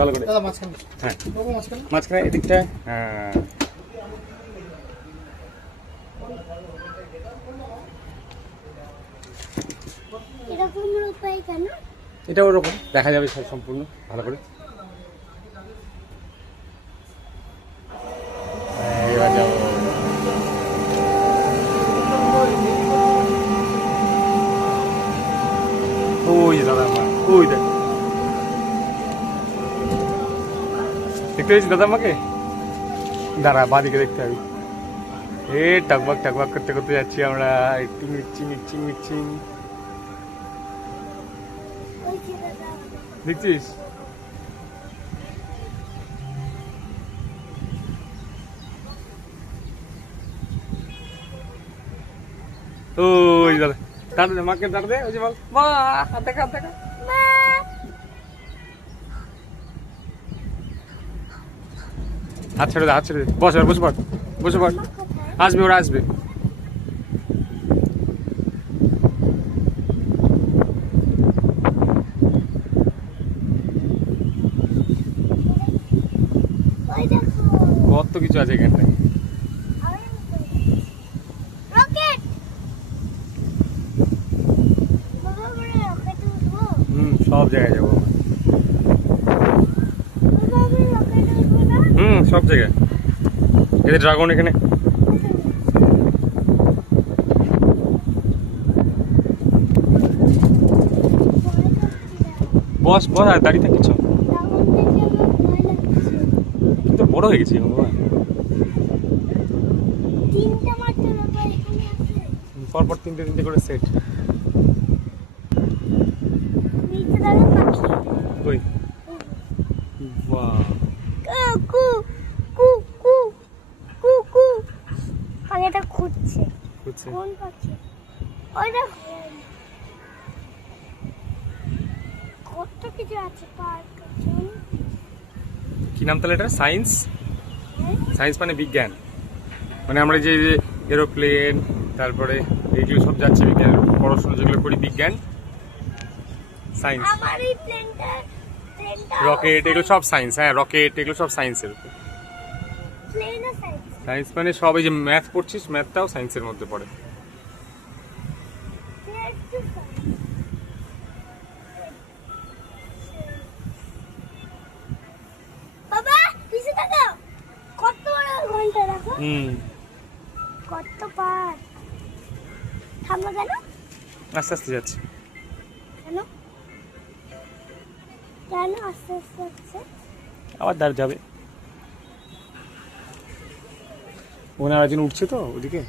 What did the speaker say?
ভালো করে হ্যাঁ মাঝখানে এদিকটা হ্যাঁ এটা ওরকম দেখা যাবে সব সম্পূর্ণ ভালো করে। এবার যাবো ওই দাদা মা, ওই দেখ দেখতে পেয়েছি দাদা আমাকে, দাঁড়া বাদিকে দেখতে হবে। এ টাকবাক টাকবাক করতে করতে যাচ্ছি আমরা, একটু মিরচি মিরচি মিরচি দেখছিস। ওই দাদা দাঁড়া দে মাকে, দাঁড়া দে, ওই যে বল মা, হাত দেখা হাত দেখা। হাত ছেড়ে দে, হাত ছেড়ে দে, বস আর বসে পড়, বসে পড়, আসবে ওরা আসবে। কত কিছু আছে এখানটায়। সব জায়গায় যাবো, সব জায়গায়। এদের ড্রাগন এখানে বস বস আর দাঁড়িয়ে থাকিস, তো বড় হয়ে গেছি পরপর তিনটে তিনটে করে সেট। ওই বাহ পাখিটা খুঁজছে, খুঁজছে কোন পাখি? ওইটা কত কিছু আছে পার্ক। কি নাম তাহলে এটা? সায়েন্স? সায়েন্স মানে বিজ্ঞান, মানে আমরা যে এরোপ্লেন তারপরে এইগুলো সব যাচ্ছে বিজ্ঞান, পড়াশোনা যেগুলো করি বিজ্ঞান, সায়েন্স। আমার এই প্লেনটা রকেট এগুলো সব সায়েন্স, হ্যাঁ রকেট এগুলো সব সায়েন্সের। প্লেনও সাইন্স। সায়েন্স মানে সব এই যে ম্যাথ পড়ছিস, ম্যাথটাও সায়েন্সের মধ্যে পড়ে। বাবা পিছে তাকাও, কত বড় ঘন্টা দেখো। কত পার। থামো কেন? আস্তে আস্তে যাচ্ছে। কেন কেন আস্তে আস্তে যাচ্ছে? আবার দাঁড় যাবে, ওখানে আরেকজন উঠছে তো ওদিকে।